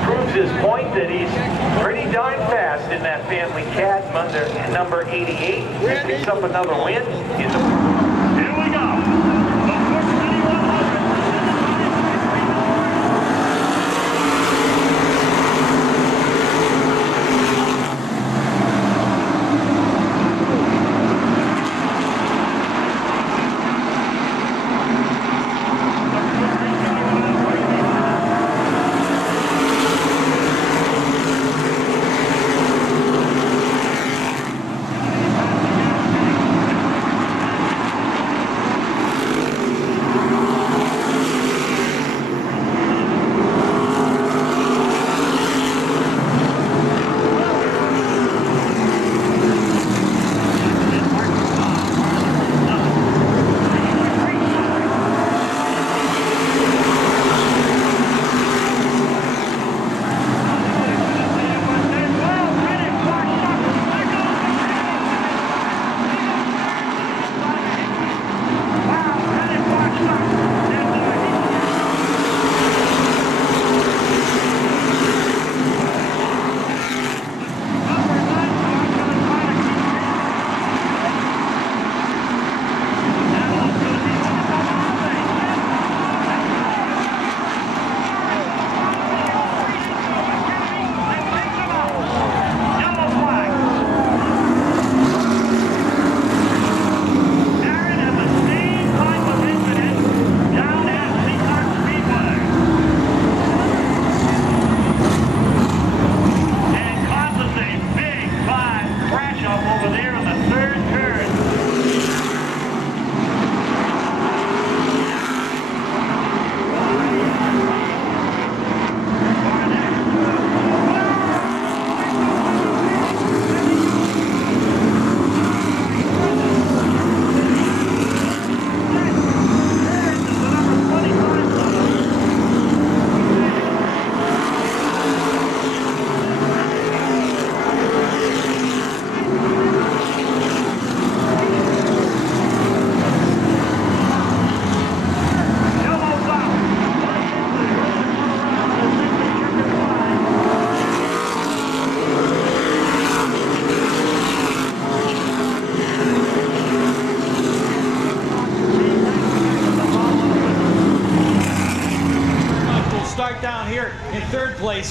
Proves his point that he's pretty darn fast in that family cat under number 88. He picks up another win. Here we go.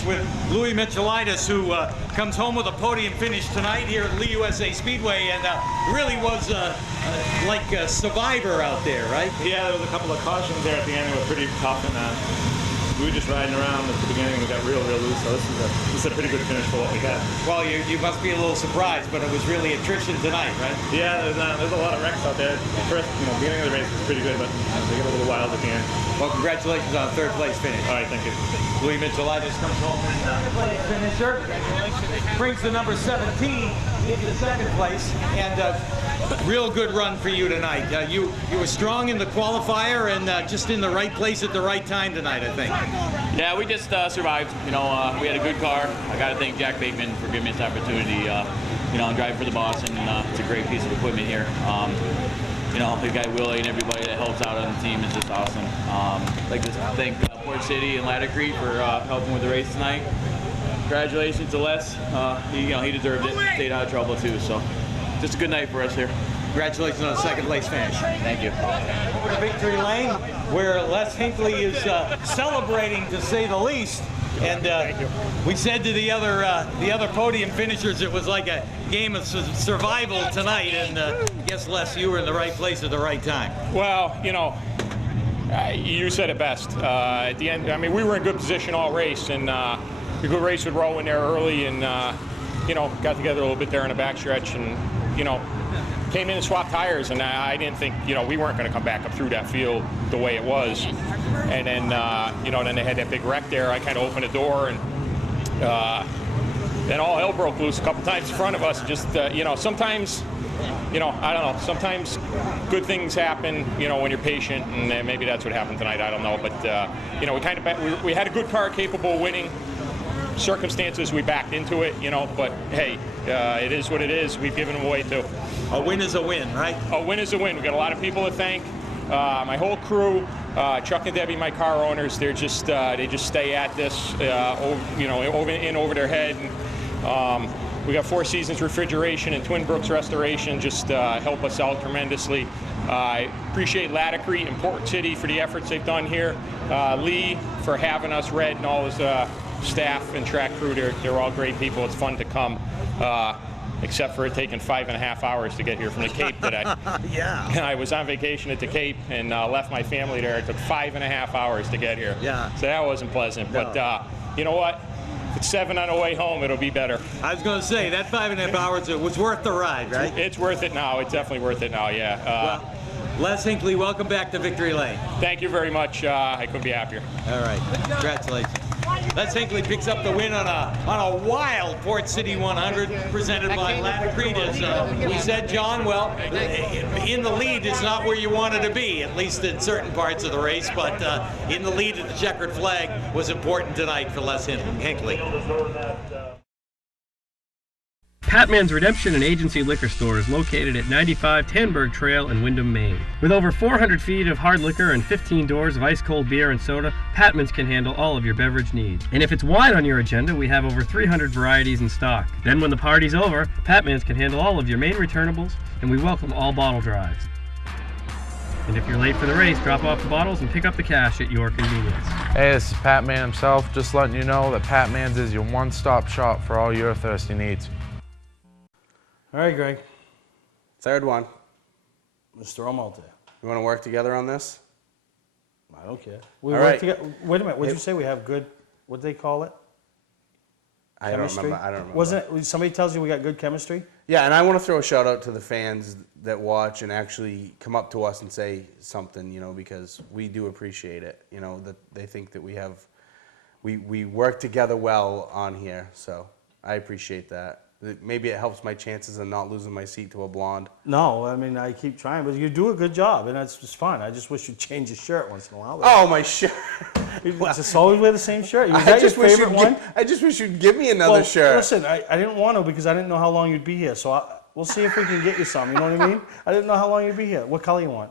With Louis Michelitis, who comes home with a podium finish tonight here at Lee USA Speedway, and really was like a survivor out there, right? Yeah, there was a couple of cautions there at the end that were pretty tough, and we were just riding around at the beginning. We got real loose, so this is a pretty good finish for what we got. Well, you must be a little surprised, but it was really attrition tonight, right? Yeah, there's a lot of wrecks out there. First, beginning of the race was pretty good, but they get a little wild at the end. Well, congratulations on a third place finish. All right, thank you. Louis Michelitis comes home in third place finisher, brings the number 17 into second place, and real good run for you tonight. You were strong in the qualifier and just in the right place at the right time tonight, I think. Yeah, we just survived. We had a good car. I got to thank Jack Bateman for giving me this opportunity. I'm driving for the boss, and it's a great piece of equipment here. The guy Willie and everybody that helps out on the team is just awesome. I'd like to thank Port City and Ladder-Crete for helping with the race tonight. Congratulations to Les. He deserved it. Stayed out of trouble too. So, just a good night for us here. Congratulations on a second place finish. Thank you. Over to Victory Lane, where Les Hinckley is celebrating, to say the least. And we said to the other podium finishers it was like a game of survival tonight. And I guess, Les, you were in the right place at the right time. Well, you know, you said it best. At the end, I mean, we were in good position all race, and a good race with Rowan there early, and you know, got together a little bit there in the backstretch, and you know, came in and swapped tires, and I didn't think, you know, we weren't going to come back up through that field the way it was, and then you know, then they had that big wreck there. I kind of opened the door, and then all hell broke loose a couple times in front of us. Just you know, sometimes. You know, I don't know. Sometimes good things happen, you know, when you're patient, and maybe that's what happened tonight. I don't know, but you know, we had a good car capable of winning. Circumstances, we backed into it, you know. But hey, it is what it is. We've given them away too. A win is a win, right? A win is a win. We got a lot of people to thank. My whole crew, Chuck and Debbie, my car owners. They just stay at this, you know, over their head. And, we got Four Seasons Refrigeration and Twin Brooks Restoration just help us out tremendously. I appreciate Laticrete and Port City for the efforts they've done here. Lee for having us, Red, and all his staff and track crew. They're all great people. It's fun to come, except for it taking 5.5 hours to get here from the Cape today. Yeah. I was on vacation at the Cape and left my family there. It took 5.5 hours to get here. Yeah. So that wasn't pleasant. No. But you know what? If it's 7 on the way home, it'll be better. I was going to say, that 5.5 hours, it was worth the ride, right? It's worth it now. It's definitely worth it now, yeah. Well, Les Hinckley, welcome back to Victory Lane. Thank you very much. I couldn't be happier. All right. Congratulations. Les Hinckley picks up the win on a wild Port City 100 presented by Laticrete. As we said, John, well, in the lead is not where you wanted to be, at least in certain parts of the race, but in the lead of the checkered flag was important tonight for Les Hinckley. Patman's Redemption and Agency Liquor Store is located at 95 Tanberg Trail in Windham, Maine. With over 400 feet of hard liquor and 15 doors of ice-cold beer and soda, Patman's can handle all of your beverage needs. And if it's wine on your agenda, we have over 300 varieties in stock. Then when the party's over, Patman's can handle all of your Maine returnables, and we welcome all bottle drives. And if you're late for the race, drop off the bottles and pick up the cash at your convenience. Hey, this is Pat Man himself, just letting you know that Pat Man's is your one-stop shop for all your thirsty needs. All right, Greg. Third one. Let's throw them out there. You want to work together on this? I don't care. We All work right. together. Wait a minute. What did you say? We have good, what do they call it? I don't remember. Wasn't it, somebody tells you we got good chemistry? Yeah, and I want to throw a shout out to the fans that watch and actually come up to us and say something, you know, because we do appreciate it. You know, that they think that we work together well on here, so I appreciate that. Maybe it helps my chances of not losing my seat to a blonde. No, I mean, I keep trying, but you do a good job, and that's just fine. I just wish you'd change your shirt once in a while. Oh, my shirt. You just always wear the same shirt. Was that your favorite one? I just wish you'd give me another shirt. Listen, I didn't want to because I didn't know how long you'd be here, so we'll see if we can get you some, you know what I mean? I didn't know how long you'd be here. What color you want?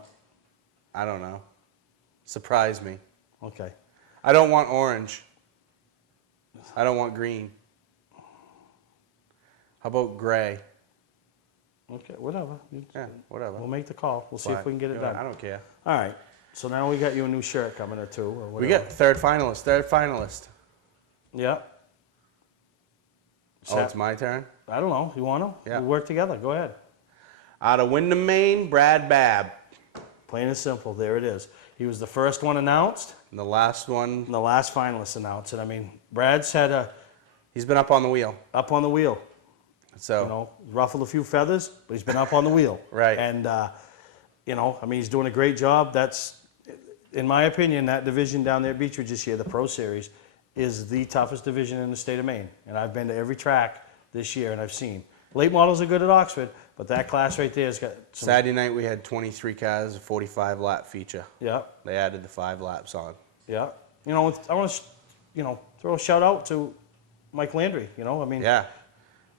I don't know. Surprise me. Okay. I don't want orange. I don't want green. How about gray? Okay, whatever. Yeah, whatever. We'll make the call. We'll see if we can get it done. I don't care. All right. So now we got you a new shirt coming or two. Or We whatever. got third finalist. Yeah. Oh, it's my turn? I don't know. You want to? Yeah. We work together. Go ahead. Out of Windham, Maine, Brad Babb. Plain and simple. There it is. He was the first one announced. And the last one. And the last finalist announced. And I mean, Brad's had He's been up on the wheel. Up on the wheel. So. You know, ruffled a few feathers, but he's been up on the wheel. Right. And, you know, I mean, he's doing a great job. That's, in my opinion, that division down there at Beechridge this year, the Pro Series, is the toughest division in the state of Maine. And I've been to every track this year, and I've seen. Late models are good at Oxford, but that class right there has got some... Saturday night we had 23 cars, a 45-lap feature. Yeah. They added the 5 laps on. Yeah. You know, I want to, you know, throw a shout out to Mike Landry, you know, I mean... Yeah.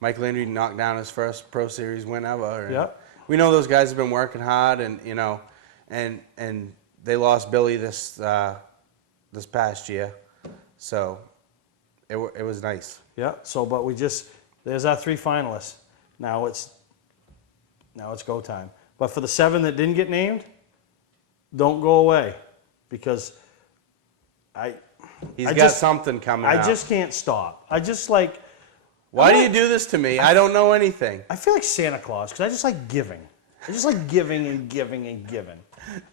Mike Landry knocked down his first Pro Series win ever. And yeah. We know those guys have been working hard, and you know, and they lost Billy this past year, so it was nice. Yeah. So, but there's our 3 finalists. Now it's go time. But for the 7 that didn't get named, don't go away, because He's got something coming I out. just can't stop. I just like... Why do you do this to me? I don't know anything. I feel like Santa Claus, because I just like giving. I just like giving and giving and giving.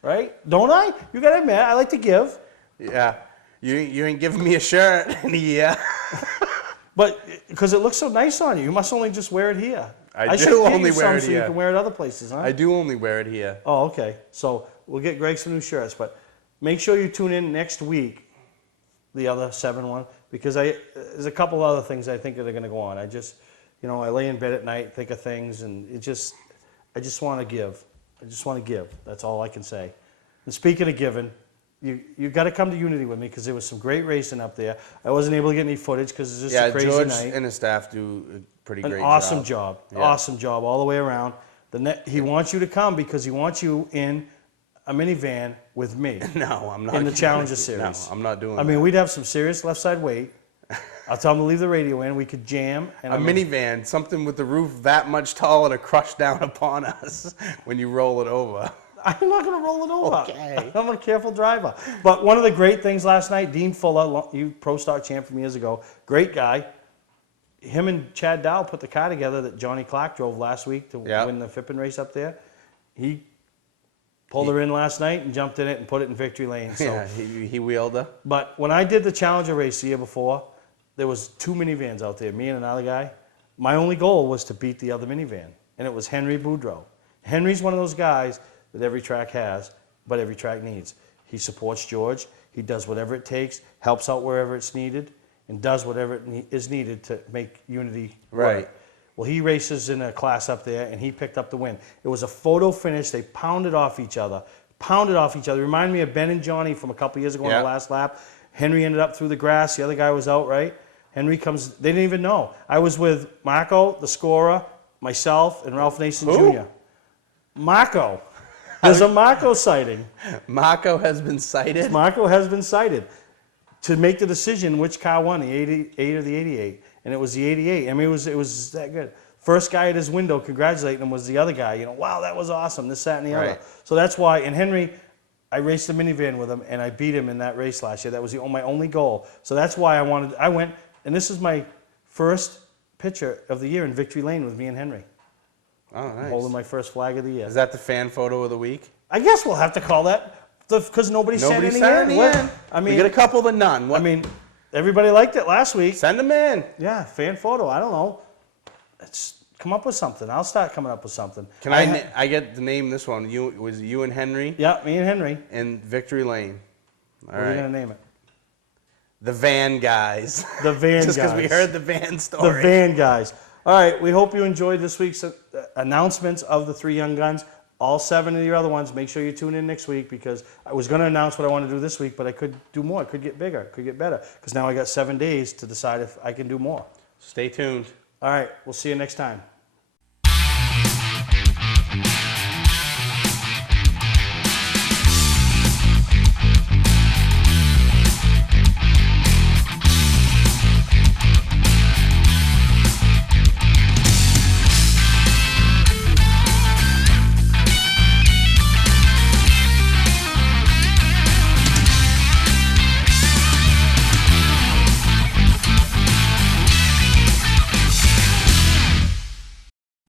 Right? Don't I? You got to admit, I like to give. Yeah. You ain't giving me a shirt in a year. But because it looks so nice on you, you must only just wear it here. I should do get only you wear some it so here. you can wear it other places, huh? I do only wear it here. Oh, okay. So we'll get Greg some new shirts, but make sure you tune in next week, the other 7 one, because there's a couple other things I think that are going to go on. I just, I lay in bed at night, think of things, and I just want to give. I just want to give. That's all I can say. And speaking of giving, you got to come to Unity with me, because there was some great racing up there. I wasn't able to get any footage because it's just a crazy George night. and his staff do a pretty great job. An awesome job. Yeah. Awesome job all the way around. He wants you to come because he wants you in a minivan with me. No, I'm not. In the Challenger Series. No, I'm not doing that. I mean, we'd have some serious left side weight. I'll tell him to leave the radio in. We could jam. And a minivan, something with the roof that much taller to crush down upon us when you roll it over. I'm not going to roll it over. Okay. I'm a careful driver. But one of the great things last night, Dean Fuller, you Pro Stock champ from years ago, great guy. Him and Chad Dow put the car together that Johnny Clark drove last week to win the Fippen race up there. He pulled her in last night and jumped in it and put it in victory lane. So. Yeah, he wheeled her. But when I did the Challenger race the year before, there was 2 minivans out there, me and another guy. My only goal was to beat the other minivan, and it was Henry Boudreau. Henry's one of those guys that every track has, but every track needs. He supports George. He does whatever it takes, helps out wherever it's needed, and does whatever is needed to make Unity work. Right. Well, he races in a class up there, and he picked up the win. It was a photo finish. They pounded off each other. Remind me of Ben and Johnny from a couple years ago on the last lap. Henry ended up through the grass. The other guy was out, right? Henry comes, they didn't even know. I was with Marco, the scorer, myself, and Ralph Nason Jr. Marco. There's a Marco sighting. Marco has been sighted? Marco has been sighted to make the decision which car won, the 88 or the 88. And it was the 88. I mean, it was that good. First guy at his window congratulating him was the other guy. Wow, that was awesome, this, that, and the other. So that's why, and Henry, I raced the minivan with him, and I beat him in that race last year. That was my only goal. So that's why I went, and this is my first picture of the year in victory lane with me and Henry. Oh, nice. I'm holding my first flag of the year. Is that the fan photo of the week? I guess we'll have to call that, because nobody sent any in. I mean, we get a couple to none. I mean, everybody liked it last week. Send them in. Yeah, fan photo. I don't know. Come up with something. I'll start coming up with something. Can I get the name this one? Was it you and Henry? Yeah, me and Henry. In Victory Lane. What are you going to name it? The Van Guys. The Van Guys. Just because we heard the van story. The Van Guys. All right, we hope you enjoyed this week's announcements of the 3 young guns. All 7 of your other ones, make sure you tune in next week, because I was going to announce what I want to do this week, but I could do more. It could get bigger. It could get better, because now I got 7 days to decide if I can do more. Stay tuned. All right, we'll see you next time.